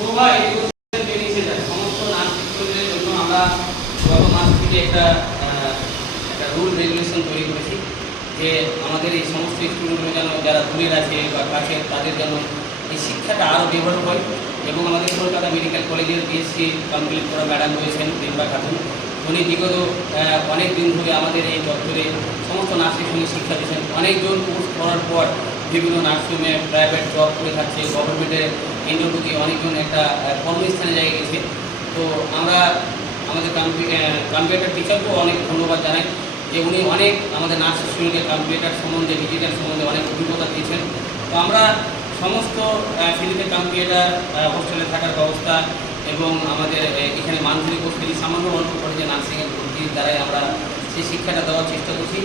শোভা education training centre সমস্ত nurse স্টুডেন্টদের জন্য আমরা গত মাস থেকে একটা রুল রেগুলেশন তৈরি করেছি যে আমাদের এই সমস্ত স্টুডেন্টগুলো যেন যারা দূরের আছে বা কাছে তাদের যেন এই শিক্ষাটা আরও ডেভেলপ হয়। এবং আমাদের কলকাতা মেডিকেল কলেজের বিএসসি কমপ্লিট করা ম্যাডাম রয়েছেন বিন্দা খাতুন, উনি বিগত অনেক দিন ধরে আমাদের এই দপ্তরে সমস্ত নার্সিং সঙ্গে শিক্ষা দিচ্ছেন। অনেকজন কোর্স করার পর বিভিন্ন নার্সিংহোমে প্রাইভেট জব করে থাকছে, গভর্নমেন্টের ইন্টারভিউতে অনেকজন একটা কর্মস্থানে জায়গায় গেছে। তো আমরা আমাদের কম্পিউটার টিচারকেও অনেক ধন্যবাদ জানাই যে উনি অনেক আমাদের নার্সিং স্টুডেন্টকে কম্পিউটার সম্বন্ধে ডিজিটাল সম্বন্ধে অনেক অভিজ্ঞতা দিয়েছেন। তো আমরা সমস্ত ফ্রিতে কম্পিউটার হোস্টেলে থাকার ব্যবস্থা এবং আমাদের এখানে মান্থলি কোর্স ফি সামান্য অল্প করে যে নার্সিংয়ের ভর্তির দ্বারাই আমরা সেই শিক্ষাটা দেওয়ার চেষ্টা করছি।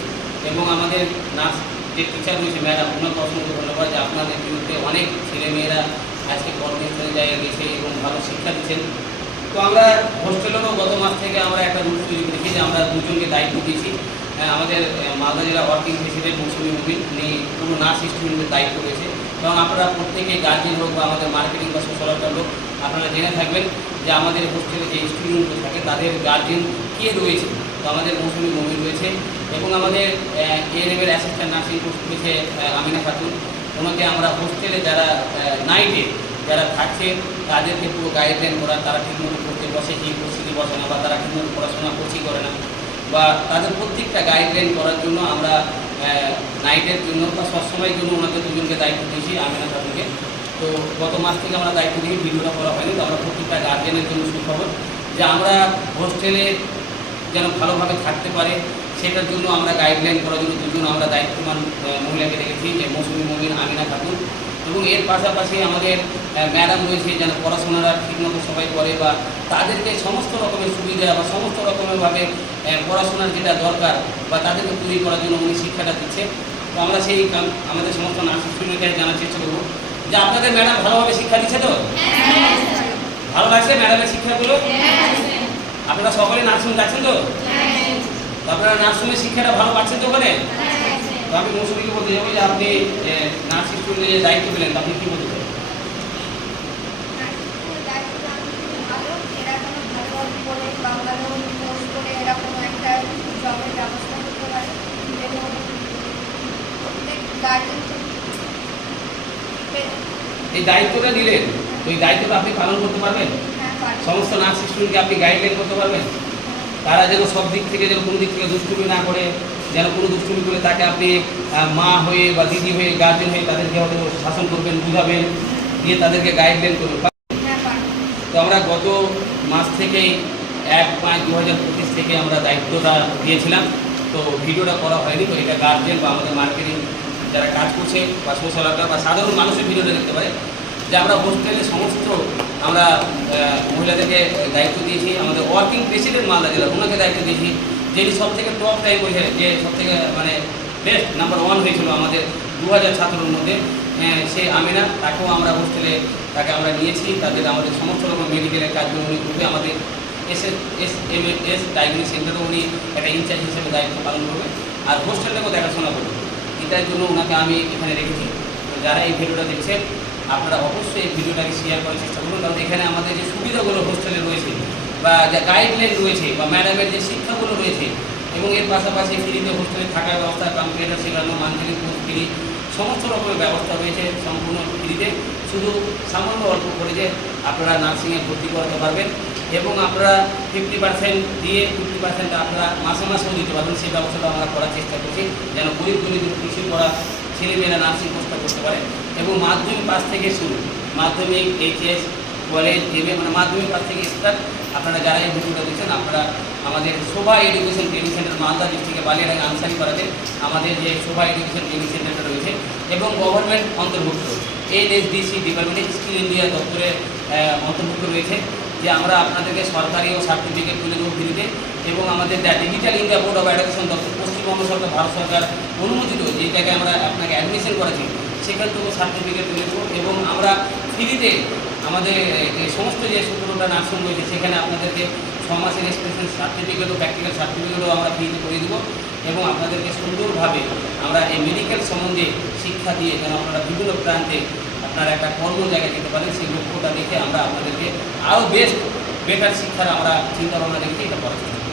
এবং আমাদের নার্স যে টিচার রয়েছে ম্যাডাম, ওনাকে অসংখ্য ধন্যবাদ যে আপনাদের বিরুদ্ধে অনেক ছেলেমেয়েরা আজকে কর্মস্থলে জায়গায় গেছে এবং ভালো শিক্ষা দিচ্ছেন। তো আমরা হোস্টেলেরও গত মাস থেকে আমরা একটা রুল তৈরি করেছি যে আমরা দুজনকে দায়িত্ব দিয়েছি। আমাদের মালদা জেলা ওয়ার্কিং প্রেসিডেন্ট মৌসুমী মুবিন, উনি পুরো নার্স স্টুডেন্টের দায়িত্ব রয়েছে। এবং আপনারা প্রত্যেকে গার্জিয়ান হোক বা আমাদের মার্কেটিং বা সোশ্যাল ওয়ার্কার লোক আপনারা জেনে থাকবেন যে আমাদের হোস্টেলে যে স্টুডেন্টগুলো থাকে তাদের গার্জিয়ান কে রয়েছে। তো আমাদের মৌসুমী মুবিন রয়েছে এবং আমাদের এএনএমের অ্যাসিস্ট্যান্ট নার্সিং কোর্স করেছে আমিনা খাতুন। ওনাকে আমরা হোস্টেলে যারা নাইটে যারা থাকছে তাদেরকে পুরো গাইডলাইন করা, তারা ঠিকমতো পড়তে বসে কি পরিস্থিতি বসে না, বা তারা ঠিকমতো পড়াশোনা করছি করে না, বা তাদের প্রত্যেকটা গাইডলাইন করার জন্য আমরা নাইটের জন্য বা সবসময়ের জন্য ওনাদের দুজনকে দায়িত্ব দিয়েছি, আমিনা খাতুনকে। তো গত মাস থেকে আমরা দায়িত্ব দিয়ে ভিডিওটা করা হয়নি। তো আমরা প্রত্যেকটা গার্জেনের জন্য সুখবর যে আমরা হোস্টেলে যেন ভালোভাবে থাকতে পারে সেটার জন্য আমরা গাইডলাইন করার জন্য দুজন আমরা দায়িত্ববান মহিলাকে রেখেছি, যে মৌসুমী মুবিন, আমিনা খাতুন। এবং এর পাশাপাশি আমাদের ম্যাডাম রয়েছে যেন পড়াশোনাটা ঠিকমতো সবাই করে বা তাদেরকে সমস্ত রকমের সুবিধা বা সমস্ত রকমেরভাবে পড়াশোনার যেটা দরকার বা তাদেরকে তৈরি করার জন্য উনি শিক্ষাটা দিচ্ছে। তো আমরা সেই আমাদের সমস্ত নার্সিং স্টুডেন্টকে জানার চেষ্টা করবো যে আপনাদের ম্যাডাম ভালোভাবে শিক্ষা দিচ্ছে তো? ভালো লাগছে ম্যাডামের শিক্ষাগুলো? আপনারা সকলে নার্সিং যাচ্ছেন তো? আপনারা নার্সিংয়ের শিক্ষাটা ভালো পাচ্ছেন তো ওখানে? তো আমি মৌসুমীকে বলতে যাবো যে আপনি নার্সিং স্টুডেন্টের যে দায়িত্ব পেলেন আপনি কী বলতে চান? এই দায়িত্বটা দিলেন, ওই দায়িত্বটা আপনি পালন করতে পারবেন? সমস্ত নার্সিং স্টুডেন্টকে আপনি গাইডলাইন করতে পারবেন? তারা যেন সব দিক থেকে যেন কোনো দিক থেকে দুষ্টুমি না করে, যেন কোনো দুষ্টুমি করে তাকে আপনি মা হয়ে বা দিদি হয়ে গার্জেন হয়ে তাদেরকে হয়তো শাসন করবেন, বুঝাবেন, দিয়ে তাদেরকে গাইডলাইন করবেন। তো আমরা গত মাস থেকেই 1/5/2025 থেকে আমরা দায়িত্বটা দিয়েছিলাম। তো ভিডিওটা করা হয়নি। তো এটা গার্জেন বা আমাদের মার্কেটিং যারা কাজ করছে বা সোশ্যাল ওয়ার্কার বা সাধারণ মানুষের ভিডিওটা দেখতে পারে যে আমরা হোস্টেলে সমস্ত আমরা মহিলাদেরকে দায়িত্ব দিয়েছি। আমাদের ওয়ার্কিং প্রেসিডেন্ট মালদা জেলা, ওনাকে দায়িত্ব দিয়েছি, যিনি সব থেকে টপ টাইম হয়েছে, যে সব থেকে মানে বেস্ট নাম্বার 1 হয়েছিল আমাদের 2000 ছাত্রের মধ্যে, সে আমিনা। তাকেও আমরা হোস্টেলে তাকে আমরা নিয়েছি। তাদের আমাদের সমস্ত রকম মেডিকেলের কাজগুলো উনি করবে। আমাদের SMS ডায়াগনস্টিক সেন্টারও উনি একটা ইনচার্জ হিসেবে দায়িত্ব পালন করবে, আর হোস্টেলটাকেও দেখাশোনা করবে। এটার জন্য ওনাকে আমি এখানে রেখেছি। তো যারা এই ভিডিওটা দেখছেন আপনারা অবশ্যই এই ভিডিওটাকে শেয়ার করার চেষ্টা করুন, কারণ এখানে আমাদের যে সুবিধাগুলো হোস্টেলে রয়েছে বা যা গাইডলাইন রয়েছে বা ম্যাডামের যে শিক্ষাগুলো রয়েছে, এবং এর পাশাপাশি ফ্রিতে হোস্টেলে থাকার ব্যবস্থা, কম্পিউটার শেখানো, মান্থলি কোর্স ফ্রি, সমস্ত রকমের ব্যবস্থা রয়েছে সম্পূর্ণ ফ্রিতে। শুধু সামান্য অল্প করে যে আপনারা নার্সিংয়ে ভর্তি করাতে পারবেন এবং আপনারা 50% দিয়ে 50% আপনারা মাসে মাসেও দিতে পারবেন। সেই ব্যবস্থাটা আমরা করার চেষ্টা করছি যেন গরিব গরিব কৃষি করা ছেলেমেয়েরা নার্সিং কোর্সটা করতে পারে। এবং মাধ্যমিক পাস থেকে শুরু, মাধ্যমিক, HS, কলেজ, MA, মানে মাধ্যমিক পাস থেকে স্টার্ট। আপনারা যারা এই ভিডিওটা দিচ্ছেন আপনারা আমাদের শোভা এডুকেশন ট্রেনিং সেন্টার মালদা ডিস্ট্রিক্টে বালিয়াডাঙ্গা আনসারিপাড়াতে আমাদের যে শোভা এডুকেশন ট্রেনিং সেন্টারটা রয়েছে এবং গভর্নমেন্ট অন্তর্ভুক্ত NSDC ডিপার্টমেন্ট স্কিল ইন্ডিয়া দপ্তরে অন্তর্ভুক্ত রয়েছে, যে আমরা আপনাদেরকে সরকারি ও সার্টিফিকেট তুলে দেবো ফ্রিতে। এবং আমাদের digital India board of education দপ্তর পশ্চিমবঙ্গ সরকার, ভারত সরকার অনুমোদিত যে জায়গায় আমরা আপনাকে অ্যাডমিশন করেছি সেখান থেকেও সার্টিফিকেট তুলে দেবো। এবং আমরা ফ্রিতে আমাদের সমস্ত যে 17টা নার্সিং রয়েছে সেখানে আপনাদেরকে 6 মাসের এক্সপিরিয়েন্স সার্টিফিকেট ও প্র্যাকটিক্যাল সার্টিফিকেটও আমরা ফ্রিতে করে দেবো। এবং আপনাদেরকে সুন্দরভাবে আমরা এই মেডিকেল সম্বন্ধে শিক্ষা দিয়ে যেন আপনারা বিভিন্ন প্রান্তে আপনারা একটা কর্ম জায়গায় যেতে পারেন, সেই লক্ষ্যটা দেখে আমরা আপনাদেরকে আরও বেটার শিক্ষার আমরা চিন্তাভাবনা রেখে এটা করার চেষ্টা করি।